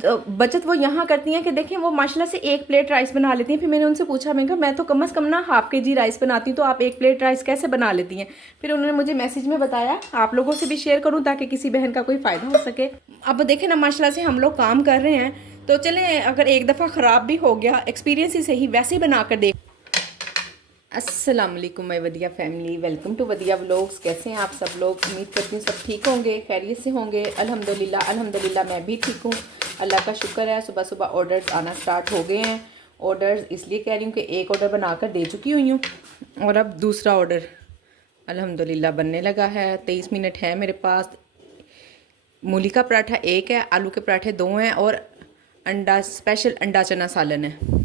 तो बचत वो यहाँ करती हैं कि देखें वो माशाल्लाह से 1 प्लेट राइस बना लेती हैं। फिर मैंने उनसे पूछा, मैंने कहा मैं तो कम से कम ना हाफ़ केजी राइस बनाती हूँ, तो आप 1 प्लेट राइस कैसे बना लेती हैं? फिर उन्होंने मुझे मैसेज में बताया, आप लोगों से भी शेयर करूँ ताकि किसी बहन का कोई फ़ायदा हो सके। अब देखें ना माशाल्लाह से हम लोग काम कर रहे हैं, तो चलें अगर एक दफ़ा ख़राब भी हो गया, एक्सपीरियंस ही सही, वैसे ही बना कर देख। अस्सलाम वालेकुम my Vadiya family, welcome to Vadiya vlogs. कैसे हैं आप सब लोग? उम्मीद करती हूँ सब ठीक होंगे, खैरियत से होंगे। अल्हम्दुलिल्लाह मैं भी ठीक हूँ, अल्लाह का शुक्र है। सुबह सुबह ऑर्डर्स आना स्टार्ट हो गए हैं। ऑर्डर्स इसलिए कह रही हूँ कि एक ऑर्डर बनाकर दे चुकी हुई हूँ और अब दूसरा ऑर्डर अल्हम्दुलिल्लाह बनने लगा है। 23 मिनट है मेरे पास। मूली का पराठा एक है, आलू के पराठे 2 हैं और अंडा स्पेशल अंडा चना सालन है।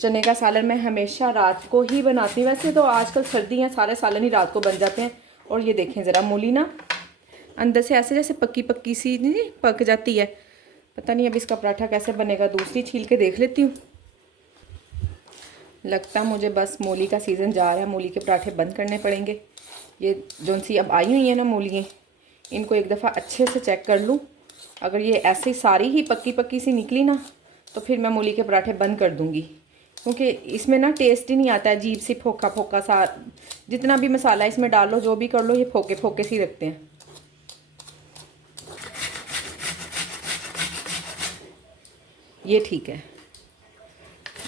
चने का सालन मैं हमेशा रात को ही बनाती हूँ। वैसे तो आजकल सर्दी है, सारे सालन ही रात को बन जाते हैं। और ये देखें ज़रा, मूली ना अंदर से ऐसे जैसे पक्की पक्की सी नहीं पक जाती है। पता नहीं अब इसका पराठा कैसे बनेगा, दूसरी छील के देख लेती हूँ। लगता मुझे बस मूली का सीज़न जा रहा है, मूली के पराठे बंद करने पड़ेंगे। ये जो सी अब आई हुई है ना मूलियाँ, इनको एक दफ़ा अच्छे से चेक कर लूँ। अगर ये ऐसे ही सारी ही पक्की पक्की सी निकली ना, तो फिर मैं मूली के पराठे बंद कर दूँगी, क्योंकि इसमें ना टेस्ट ही नहीं आता है। अजीब सी फोका फोका सा, जितना भी मसाला इसमें डाल लो, जो भी कर लो, ये फोके फोके सी रखते हैं। ये ठीक है,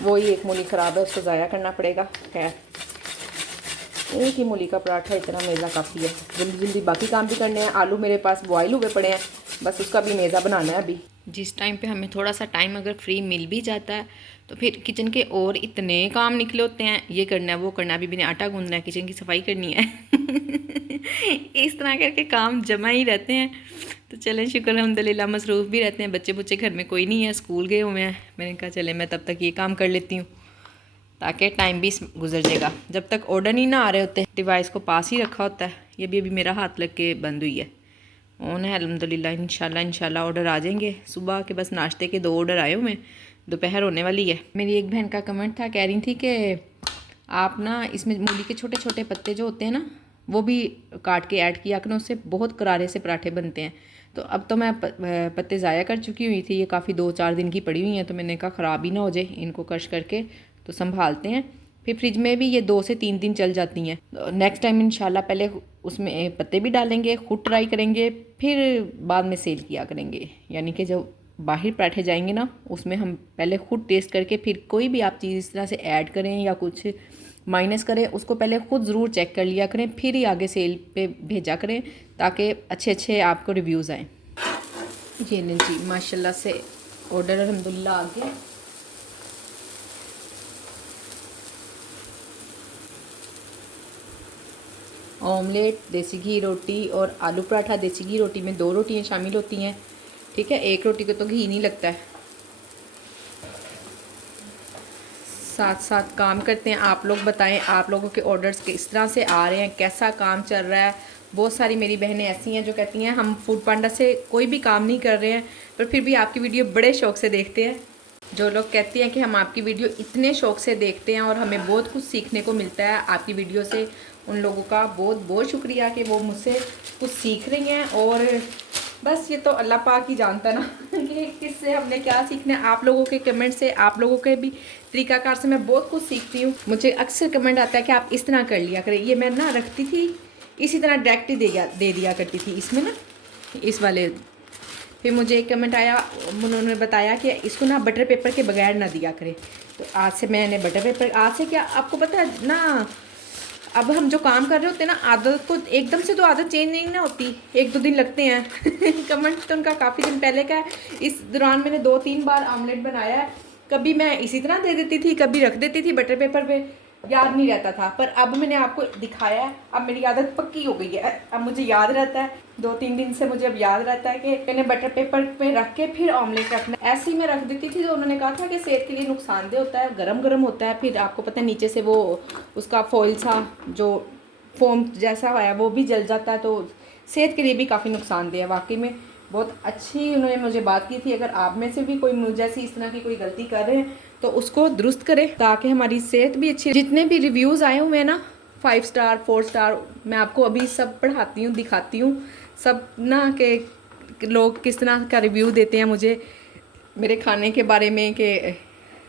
वही एक मूली ख़राब है, उसको ज़ाया करना पड़ेगा। खैर, एक ही मूली का पराठा इतना मेज़ा काफ़ी है। जल्दी जल्दी बाकी काम भी करने हैं। आलू मेरे पास बॉयल हुए पड़े हैं, बस उसका भी मेज़ा बनाना है अभी। जिस टाइम पे हमें थोड़ा सा टाइम अगर फ्री मिल भी जाता है, तो फिर किचन के और इतने काम निकले होते हैं। ये करना है, वो करना है, अभी मैंने आटा गूंदना है, किचन की सफाई करनी है। इस तरह करके काम जमा ही रहते हैं। तो चलें, शुक्र अल्हम्दुलिल्लाह मसरूफ़ भी रहते हैं। बच्चे बुच्चे घर में कोई नहीं है, स्कूल गए हुए हैं। मैंने कहा चले मैं तब तक ये काम कर लेती हूँ, ताकि टाइम भी गुजर जाएगा। जब तक ऑर्डर नहीं ना आ रहे होते, डिवाइस को पास ही रखा होता है। ये भी अभी मेरा हाथ लग के बंद हुई है, ऑन है अल्हम्दुलिल्लाह। इंशाल्लाह ऑर्डर आ जाएंगे। सुबह के बस नाश्ते के 2 ऑर्डर आए हुए हैं, दोपहर होने वाली है। मेरी एक बहन का कमेंट था, कह रही थी कि आप ना इसमें मूली के छोटे छोटे पत्ते जो होते हैं ना, वो भी काट के ऐड किया करें, उससे बहुत करारे से पराठे बनते हैं। तो अब तो मैं पत्ते ज़ाया कर चुकी हुई थी, ये काफ़ी 2-4 दिन की पड़ी हुई हैं, तो मैंने कहा ख़राब ही ना हो जाए, इनको कश करके तो संभालते हैं। फिर फ्रिज में भी ये 2 से 3 दिन चल जाती हैं। तो नेक्स्ट टाइम इंशाल्लाह पहले उसमें पत्ते भी डालेंगे, खुद ट्राई करेंगे, फिर बाद में सेल किया करेंगे। यानी कि जब बाहर पराठे जाएंगे ना, उसमें हम पहले खुद टेस्ट करके, फिर कोई भी आप चीज़ इस तरह से ऐड करें या कुछ माइनस करें, उसको पहले खुद ज़रूर चेक कर लिया करें, फिर ही आगे सेल पे भेजा करें, ताकि अच्छे अच्छे आपको रिव्यूज़ आएँ। ये नहीं जी, माशाल्लाह से ऑर्डर अल्हम्दुलिल्लाह आ गया। ऑमलेट, देसी घी रोटी और आलू पराठा। देसी घी रोटी में 2 रोटियाँ शामिल होती हैं, ठीक है। 1 रोटी को तो घी नहीं लगता है। साथ साथ काम करते हैं। आप लोग बताएं, आप लोगों के ऑर्डर्स किस तरह से आ रहे हैं, कैसा काम चल रहा है। बहुत सारी मेरी बहनें ऐसी हैं जो कहती हैं हम फूड पांडा से कोई भी काम नहीं कर रहे हैं, पर फिर भी आपकी वीडियो बड़े शौक़ से देखते हैं। जो लोग कहते हैं कि हम आपकी वीडियो इतने शौक़ से देखते हैं और हमें बहुत कुछ सीखने को मिलता है आपकी वीडियो से, उन लोगों का बहुत बहुत शुक्रिया कि वो मुझसे कुछ सीख रही हैं। और बस ये तो अल्लाह पाक ही जानता है ना कि किससे हमने क्या सीखना है। आप लोगों के कमेंट से, आप लोगों के भी तरीक़ाकार से मैं बहुत कुछ सीखती हूँ। मुझे अक्सर कमेंट आता है कि आप इस तरह कर लिया करें। ये मैं ना रखती थी इसी तरह डायरेक्ट ही दे दिया करती थी इसमें ना, इस वाले। फिर मुझे एक कमेंट आया, उन्होंने बताया कि इसको ना बटर पेपर के बगैर ना दिया करें। तो आज से मैंने बटर पेपर, आज से क्या आपको पता है ना, अब हम जो काम कर रहे होते हैं ना, आदत को एकदम से तो आदत चेंज नहीं ना होती, 1-2 दिन लगते हैं। कमेंट तो उनका काफ़ी दिन पहले का है। इस दौरान मैंने 2-3 बार आमलेट बनाया है। कभी मैं इसी तरह दे देती थी, कभी रख देती थी बटर पेपर पे, याद नहीं रहता था। पर अब मैंने आपको दिखाया है, अब मेरी आदत पक्की हो गई है। अब मुझे याद रहता है, 2-3 दिन से मुझे अब याद रहता है कि मैंने बटर पेपर पे रख के फिर ऑमलेट रखना। ऐसे ही मैं रख देती थी, तो उन्होंने कहा था कि सेहत के लिए नुकसानदेह होता है, गरम गरम होता है। फिर आपको पता है नीचे से वो उसका फॉइल सा जो फोम जैसा है वो भी जल जाता है, तो सेहत के लिए भी काफ़ी नुकसानदेह है। वाकई में बहुत अच्छी उन्होंने मुझे बात की थी। अगर आप में से भी कोई मुझ जैसी इस तरह की कोई गलती कर रहे हैं, तो उसको दुरुस्त करें, ताकि हमारी सेहत भी अच्छी। जितने भी रिव्यूज़ आए हुए हैं ना, 5 स्टार 4 स्टार, मैं आपको अभी सब पढ़ाती हूँ, दिखाती हूँ सब ना, कि लोग किस तरह का रिव्यू देते हैं मुझे मेरे खाने के बारे में, कि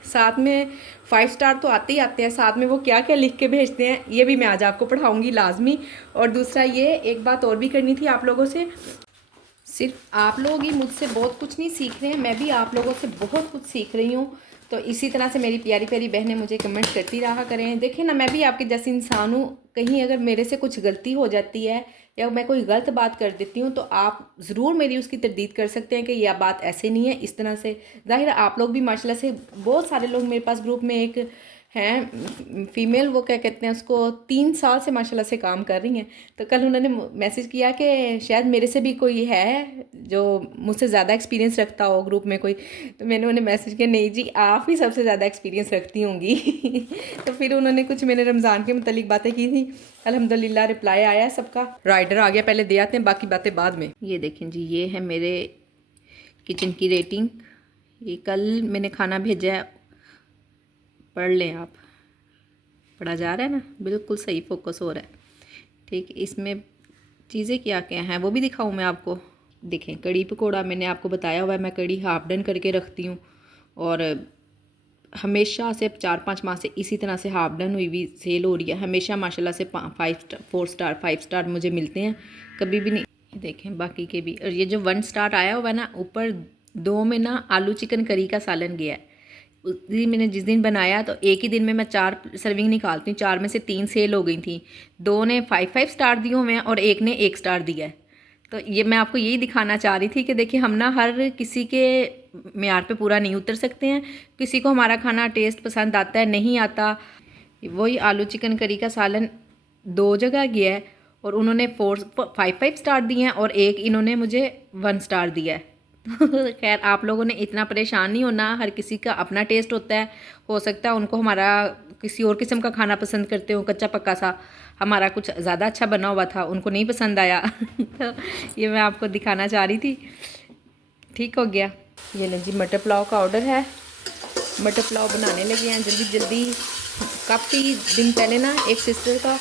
साथ में 5 स्टार तो आते ही आते हैं, साथ में वो क्या क्या लिख के भेजते हैं ये भी मैं आज आपको पढ़ाऊँगी लाजमी। और दूसरा ये एक बात और भी करनी थी आप लोगों से, सिर्फ आप लोग ही मुझसे बहुत कुछ नहीं सीख रहे हैं, मैं भी आप लोगों से बहुत कुछ सीख रही हूँ। तो इसी तरह से मेरी प्यारी प्यारी बहनें मुझे कमेंट करती रहा करें। देखें ना, मैं भी आपके जैसे इंसान हूँ, कहीं अगर मेरे से कुछ गलती हो जाती है या मैं कोई गलत बात कर देती हूँ तो आप ज़रूर मेरी उसकी तरदीद कर सकते हैं कि यह बात ऐसे नहीं है, इस तरह से। ज़ाहिर है आप लोग भी माशाल्लाह से बहुत सारे लोग मेरे पास ग्रुप में एक हैं फ़ीमेल, वो क्या कहते हैं उसको, 3 साल से माशाल्लाह से काम कर रही हैं। तो कल उन्होंने मैसेज किया कि शायद मेरे से भी कोई है जो मुझसे ज़्यादा एक्सपीरियंस रखता हो ग्रुप में कोई। तो मैंने उन्हें मैसेज किया, नहीं जी आप ही सबसे ज़्यादा एक्सपीरियंस रखती होंगी। तो फिर उन्होंने कुछ मैंने रमज़ान के मुतालिक बातें की थी, अल्हम्दुलिल्लाह रिप्लाई आया सबका। राइडर आ गया, पहले दे आते हैं, बाकी बातें बाद में। ये देखें जी, ये है मेरे किचन की रेटिंग। ये कल मैंने खाना भेजा है, पढ़ लें आप, पढ़ा जा रहा है ना, बिल्कुल सही फोकस हो रहा है। ठीक, इसमें चीज़ें क्या क्या हैं वो भी दिखाऊं मैं आपको। देखें, कड़ी पकौड़ा मैंने आपको बताया हुआ है, मैं कड़ी हाफ डन करके रखती हूँ और हमेशा से 4-5 माह से इसी तरह से हाफ डन हुई हुई सेल हो रही है। हमेशा माशाल्लाह से 4 स्टार 5 स्टार मुझे मिलते हैं, कभी भी नहीं। देखें बाकी के भी। और ये जो 1 स्टार आया हुआ है ना ऊपर, 2 में ना आलू चिकन करी का सालन गया है। उसी मैंने जिस दिन बनाया तो एक ही दिन में मैं 4 सर्विंग निकालती हूँ, 4 में से 3 सेल हो गई थी। 2 ने 5 स्टार दिए हुए हैं और एक ने 1 स्टार दिया है। तो ये मैं आपको यही दिखाना चाह रही थी कि देखिए हम ना हर किसी के मेयार पे पूरा नहीं उतर सकते हैं। किसी को हमारा खाना टेस्ट पसंद आता है, नहीं आता। वही आलू चिकन करी का सालन 2 जगह गया है और उन्होंने 5 स्टार दिए हैं और एक इन्होंने मुझे 1 स्टार दिया है। खैर आप लोगों ने इतना परेशान नहीं होना, हर किसी का अपना टेस्ट होता है। हो सकता है उनको हमारा किसी और किस्म का खाना पसंद करते हो, कच्चा पक्का सा, हमारा कुछ ज़्यादा अच्छा बना हुआ था, उनको नहीं पसंद आया। तो ये मैं आपको दिखाना चाह रही थी। ठीक हो गया। ये लें जी, मटर पुलाव का ऑर्डर है। मटर पुलाव बनाने लगे हैं जल्दी जल्दी। काफ़ी दिन पहले ना एक सिस्टर का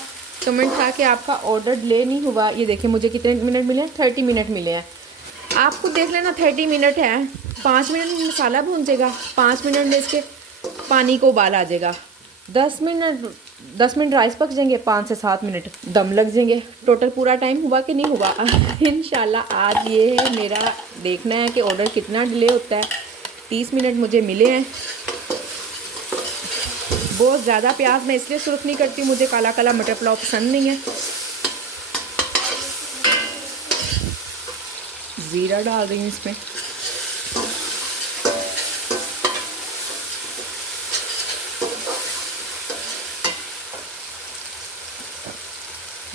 कमेंट था कि आपका ऑर्डर डिले नहीं हुआ। ये देखिए मुझे कितने मिनट मिले हैं, 30 मिनट मिले हैं। आपको देख लेना 30 मिनट है, 5 मिनट में मसाला भूंजेगा, 5 मिनट में इसके पानी को उबाल आ जाएगा, 10 मिनट राइस पक जाएंगे, 5 से 7 मिनट दम लग जाएंगे। टोटल पूरा टाइम हुआ कि नहीं हुआ। इंशाल्लाह आज ये है मेरा देखना है कि ऑर्डर कितना डिले होता है। 30 मिनट मुझे मिले हैं। बहुत ज़्यादा प्याज मैं इसलिए सुर्ख नहीं करती हूँ, मुझे काला काला मटर पुलाव पसंद नहीं है। ज़ीरा डाल रही हूँ इसमें।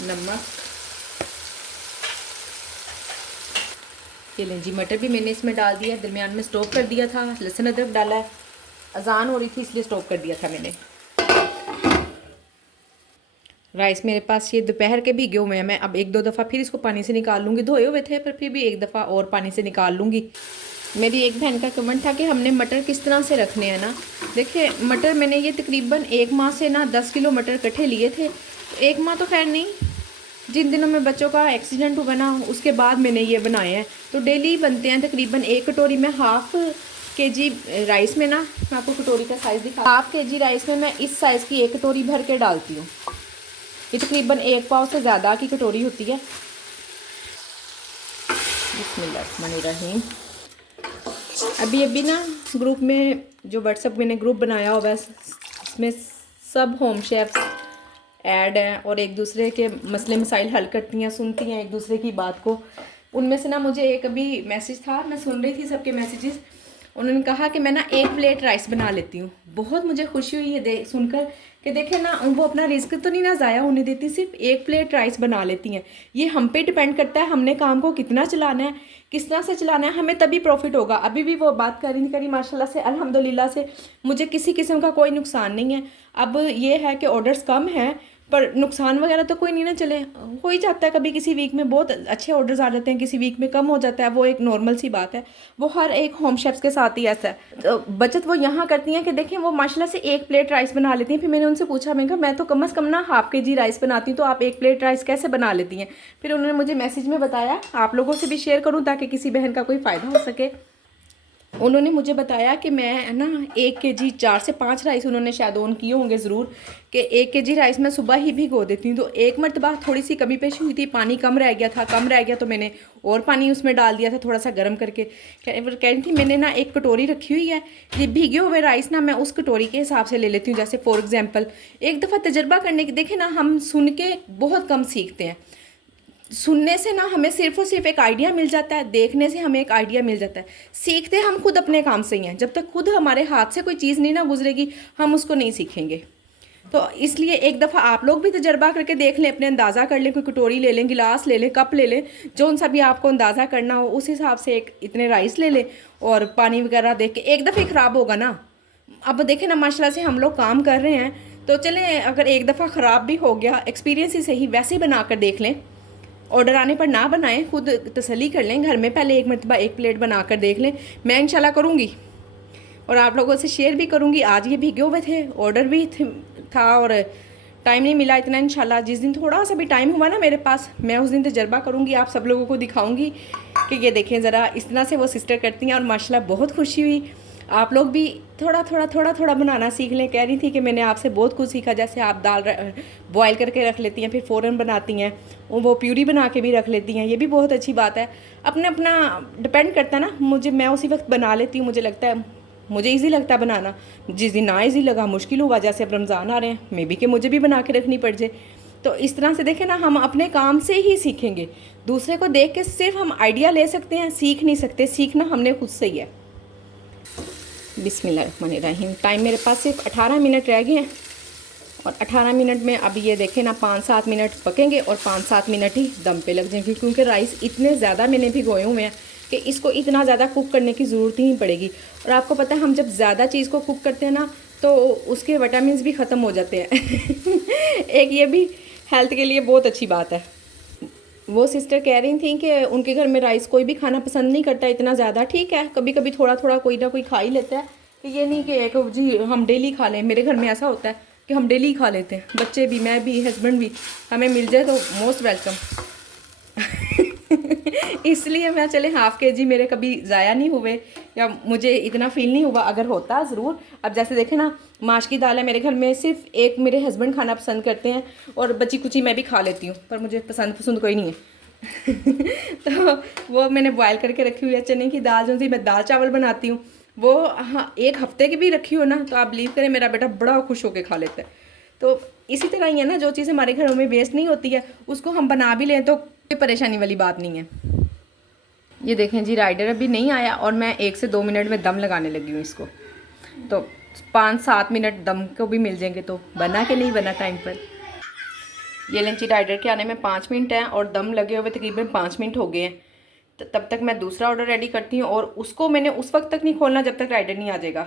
नमक। ये लें जी, मटर भी मैंने इसमें डाल दिया, दरमियान में स्टॉप कर दिया था, लहसुन अदरक डाला है। अजान हो रही थी इसलिए स्टॉप कर दिया था मैंने। राइस मेरे पास ये दोपहर के भीगे हुए हैं, मैं अब 1-2 दफ़ा फिर इसको पानी से निकाल लूँगी। धोए हुए थे पर फिर भी एक दफ़ा और पानी से निकाल लूँगी। मेरी एक बहन का कमेंट था कि हमने मटर किस तरह से रखने हैं ना। देखिए मटर मैंने ये तकरीबन 1 माह से ना 10 किलो मटर इकट्ठे लिए थे। 1 माह तो खैर नहीं, जिन दिनों में बच्चों का एक्सीडेंट हुआ ना उसके बाद मैंने ये बनाए हैं। तो डेली बनते हैं तकरीबन 1 कटोरी में। हाफ़ केजी राइस में ना, मैं आपको कटोरी का साइज़ दिखा, हाफ़ केजी राइस में मैं इस साइज़ की 1 कटोरी भर के डालती हूँ। ये तकरीबन 1 पाव से ज़्यादा की कटोरी होती है। बिस्मिल्लाहिर्रहमानिर्रहीम। अभी ना ग्रुप में जो व्हाट्सएप मैंने ग्रुप बनाया हुआ है इसमें सब होम शेफ्स ऐड हैं और एक दूसरे के मसले मसाइल हल करती हैं, सुनती हैं एक दूसरे की बात को। उनमें से ना मुझे एक अभी मैसेज था, मैं सुन रही थी सबके मैसेजेस। उन्होंने कहा कि मैं ना 1 प्लेट राइस बना लेती हूँ। बहुत मुझे खुशी हुई है सुनकर कि देखें ना, वो अपना रिस्क तो नहीं ना ज़ाया होने देती, सिर्फ 1 प्लेट राइस बना लेती हैं। ये हम पे डिपेंड करता है, हमने काम को कितना चलाना है, किस तरह से चलाना है, हमें तभी प्रॉफिट होगा। अभी भी वो बात करी माशाल्लाह से, अल्हम्दुलिल्लाह से मुझे किसी किस्म का कोई नुकसान नहीं है। अब ये है कि ऑर्डर्स कम हैं पर नुकसान वगैरह तो कोई नहीं ना, चले हो ही जाता है कभी, किसी वीक में बहुत अच्छे ऑर्डर्स आ जाते हैं, किसी वीक में कम हो जाता है, वो एक नॉर्मल सी बात है, वो हर एक होम शेफ्स के साथ ही ऐसा है। तो बचत वो यहाँ करती हैं कि देखें वो माशाल्लाह से 1 प्लेट राइस बना लेती हैं। फिर मैंने उनसे पूछा, मैं कहा मैं तो कम से कम ना ½ kg राइस बनाती हूँ, तो आप 1 प्लेट राइस कैसे बना लेती हैं? फिर उन्होंने मुझे मैसेज में बताया, आप लोगों से भी शेयर करूँ ताकि किसी बहन का कोई फ़ायदा हो सके। उन्होंने मुझे बताया कि मैं ना 1 kg 4 से 5 राइस, उन्होंने शायद ऑन किए होंगे ज़रूर, कि 1 kg राइस मैं सुबह ही भिगो देती हूँ। तो एक मरतबा थोड़ी सी कमी पेशी हुई थी, पानी कम रह गया तो मैंने और पानी उसमें डाल दिया था थोड़ा सा गर्म करके। कह रही थी मैंने ना एक कटोरी रखी हुई है, ये भीगे हुए राइस ना मैं उस कटोरी के हिसाब से ले लेती हूँ। जैसे फॉर एग्जाम्पल एक दफ़ा तजर्बा करने के, देखे ना हम सुन के बहुत कम सीखते हैं, सुनने से ना हमें सिर्फ और सिर्फ एक आइडिया मिल जाता है, देखने से हमें एक आइडिया मिल जाता है, सीखते हम खुद अपने काम से ही हैं। जब तक खुद हमारे हाथ से कोई चीज़ नहीं ना गुजरेगी हम उसको नहीं सीखेंगे। तो इसलिए एक दफ़ा आप लोग भी तजर्बा करके देख लें, अपने अंदाज़ा कर लें, कोई कटोरी ले लें, गिलास ले लें, कप ले लें, जो उन सा भी आपको अंदाज़ा करना हो उस हिसाब से एक इतने राइस ले लें और पानी वगैरह देख के। एक दफ़े ख़राब होगा ना, अब देखें ना माशाल्लाह से हम लोग काम कर रहे हैं, तो चलें अगर एक दफ़ा ख़राब भी हो गया, एक्सपीरियंस ही सही, वैसे ही बना कर देख लें। ऑर्डर आने पर ना बनाएं, खुद तसल्ली कर लें घर में, पहले एक मरतबा 1 प्लेट बना कर देख लें। मैं इंशाल्लाह करूँगी और आप लोगों से शेयर भी करूँगी। आज ये भीगे हुए थे, ऑर्डर भी था और टाइम नहीं मिला इतना। इंशाल्लाह जिस दिन थोड़ा सा भी टाइम हुआ ना मेरे पास, मैं उस दिन तजर्बा करूँगी, आप सब लोगों को दिखाऊँगी कि ये देखें ज़रा, इस तरह से वो सिस्टर करती हैं और माशाल्लाह बहुत खुशी हुई। आप लोग भी थोड़ा थोड़ा बनाना सीख लें। कह रही थी कि मैंने आपसे बहुत कुछ सीखा, जैसे आप दाल बॉयल करके रख लेती हैं, फिर फ़ौरन बनाती हैं, वो प्यूरी बना के भी रख लेती हैं, ये भी बहुत अच्छी बात है। अपने अपना डिपेंड करता है ना, मैं उसी वक्त बना लेती हूँ, मुझे लगता है मुझे ईजी लगता है बनाना। जिस दिन ना ईजी लगा, मुश्किल हुआ, जैसे अब रमज़ान आ रहे हैं, मे बी कि मुझे भी बना के रखनी पड़ जाए। तो इस तरह से देखें ना, हम अपने काम से ही सीखेंगे, दूसरे को देख के सिर्फ हम आइडिया ले सकते हैं, सीख नहीं सकते। सीखना हमने खुद से ही है। बिस्मिल्लाहिर्रहमानिर्रहीम। टाइम मेरे पास सिर्फ 18 मिनट रह गए हैं और 18 मिनट में अब ये देखें ना 5-7 मिनट पकेंगे और 5-7 मिनट ही दम पे लग जाएंगे, क्योंकि राइस इतने ज़्यादा मैंने भिगोए हुए हैं कि इसको इतना ज़्यादा कुक करने की ज़रूरत ही नहीं पड़ेगी। और आपको पता है हम जब ज़्यादा चीज़ को कुक करते हैं ना तो उसके विटामिन भी ख़त्म हो जाते हैं एक ये भी हेल्थ के लिए बहुत अच्छी बात है। वो सिस्टर कह रही थी कि उनके घर में राइस कोई भी खाना पसंद नहीं करता इतना ज़्यादा। ठीक है, कभी कभी थोड़ा थोड़ा कोई ना कोई खा ही लेता है, कि ये नहीं कि जी हम डेली खा लें। मेरे घर में ऐसा होता है कि हम डेली खा लेते हैं, बच्चे भी, मैं भी, हस्बैंड भी, हमें मिल जाए तो मोस्ट वेलकम इसलिए मैं चले ½ kg मेरे कभी ज़ाया नहीं हुए या मुझे इतना फील नहीं हुआ। अगर होता ज़रूर, अब जैसे देखें ना माश की दाल है मेरे घर में, सिर्फ एक मेरे हस्बैंड खाना पसंद करते हैं और बची कुची मैं भी खा लेती हूँ, पर मुझे पसंद कोई नहीं है तो वो मैंने बॉयल करके रखी हुई है चने की दाल, जो सी मैं दाल चावल बनाती हूँ वो, हाँ, 1 हफ्ते की भी रखी हो ना तो आप बिलीव करें मेरा बेटा बड़ा खुश होकर खा लेता है। तो इसी तरह ही है ना, जो चीज़ हमारे घरों में वेस्ट नहीं होती है उसको हम बना भी लें तो कोई परेशानी वाली बात नहीं है। ये देखें जी, राइडर अभी नहीं आया और मैं 1 से 2 मिनट में दम लगाने लगी हूँ इसको, तो 5-7 मिनट दम को भी मिल जाएंगे तो बना के नहीं बना टाइम पर। ये लंची राइडर के आने में 5 मिनट हैं और दम लगे हुए तकरीबन 5 मिनट हो गए हैं। तो तब तक मैं दूसरा ऑर्डर रेडी करती हूँ और उसको मैंने उस वक्त तक नहीं खोलना जब तक राइडर नहीं आ जाएगा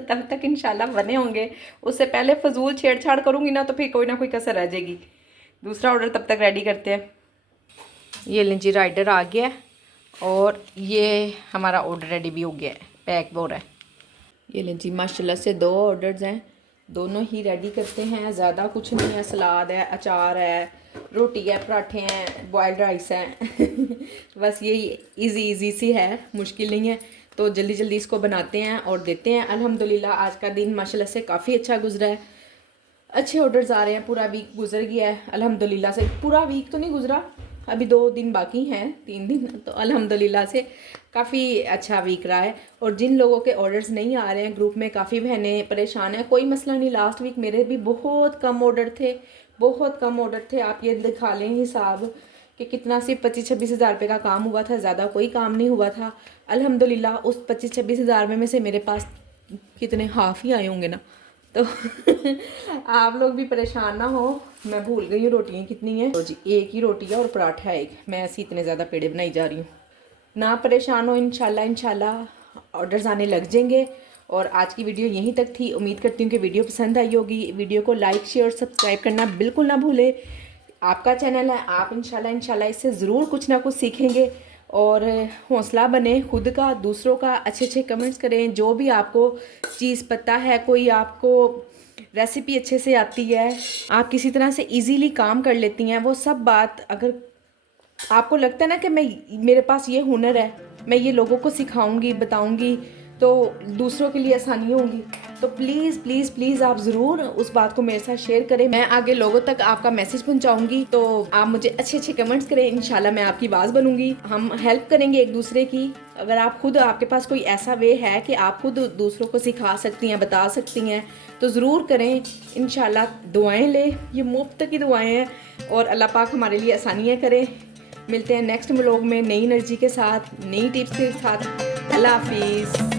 तब तक इंशाल्लाह बने होंगे। उससे पहले फजूल छेड़छाड़ करूँगी ना तो फिर कोई ना कोई कसर रह जाएगी। दूसरा ऑर्डर तब तक रेडी करते हैं। ये लंची राइडर आ गया है और ये हमारा ऑर्डर रेडी भी हो गया है, पैक हो रहा है। ये लंची माशाल्लाह से 2 ऑर्डर्स हैं, दोनों ही रेडी करते हैं। ज़्यादा कुछ नहीं है, सलाद है, अचार है, रोटी है, पराठे हैं, बॉयल्ड राइस हैं बस यही इजी सी है, मुश्किल नहीं है। तो जल्दी जल्दी इसको बनाते हैं और देते हैं। अल्हम्दुलिल्लाह आज का दिन माशाल्लाह से काफ़ी अच्छा गुजरा है, अच्छे ऑर्डर्स आ रहे हैं। पूरा वीक गुजर गया है अल्हम्दुलिल्लाह से। पूरा वीक तो नहीं गुजरा, अभी 2 दिन बाकी हैं, 3 दिन, तो अल्हम्दुलिल्लाह से काफ़ी अच्छा वीक रहा है। और जिन लोगों के ऑर्डर्स नहीं आ रहे हैं ग्रुप में काफ़ी बहनें परेशान हैं, कोई मसला नहीं। लास्ट वीक मेरे भी बहुत कम ऑर्डर थे, बहुत कम ऑर्डर थे। आप ये दिखा लें हिसाब कि कितना, सिर्फ 25-26 हज़ार रुपये का काम हुआ था, ज़्यादा कोई काम नहीं हुआ था। अल्हम्दुलिल्लाह उस 25-26 हज़ार में से मेरे पास कितने हाफ़ ही आए होंगे ना, तो आप लोग भी परेशान ना हो। मैं भूल गई हूँ रोटियाँ कितनी हैं, तो जी 1 ही रोटी है और पराठा 1। मैं ऐसे इतने ज़्यादा पेड़े बनाई जा रही हूँ। ना परेशान हो, इंशाल्लाह ऑर्डर्स आने लग जाएंगे और आज की वीडियो यहीं तक थी। उम्मीद करती हूँ कि वीडियो पसंद आई होगी। वीडियो को लाइक शेयर और सब्सक्राइब करना बिल्कुल ना भूलें। आपका चैनल है, आप इंशाल्लाह इससे ज़रूर कुछ ना कुछ सीखेंगे। और हौसला बने खुद का, दूसरों का, अच्छे अच्छे कमेंट्स करें। जो भी आपको चीज़ पता है, कोई आपको रेसिपी अच्छे से आती है, आप किसी तरह से इजीली काम कर लेती हैं, वो सब बात अगर आपको लगता है ना कि मेरे पास ये हुनर है, मैं ये लोगों को सिखाऊंगी, बताऊंगी, तो दूसरों के लिए आसानी होंगी, तो प्लीज़ प्लीज़ प्लीज़ आप ज़रूर उस बात को मेरे साथ शेयर करें। मैं आगे लोगों तक आपका मैसेज पहुंचाऊंगी। तो आप मुझे अच्छे अच्छे कमेंट्स करें, इंशाल्लाह मैं आपकी आवाज़ बनूंगी। हम हेल्प करेंगे एक दूसरे की। अगर आप खुद, आपके पास कोई ऐसा वे है कि आप खुद दूसरों को सिखा सकती हैं, बता सकती हैं, तो ज़रूर करें। इंशाल्लाह दुआएँ लें, ये मुफ्त की दुआएँ हैं, और अल्लाह पाक हमारे लिए आसानियाँ करें। मिलते हैं नेक्स्ट व्लॉग में नई एनर्जी के साथ, नई टिप्स के साथ। अल्लाह हाफिज़।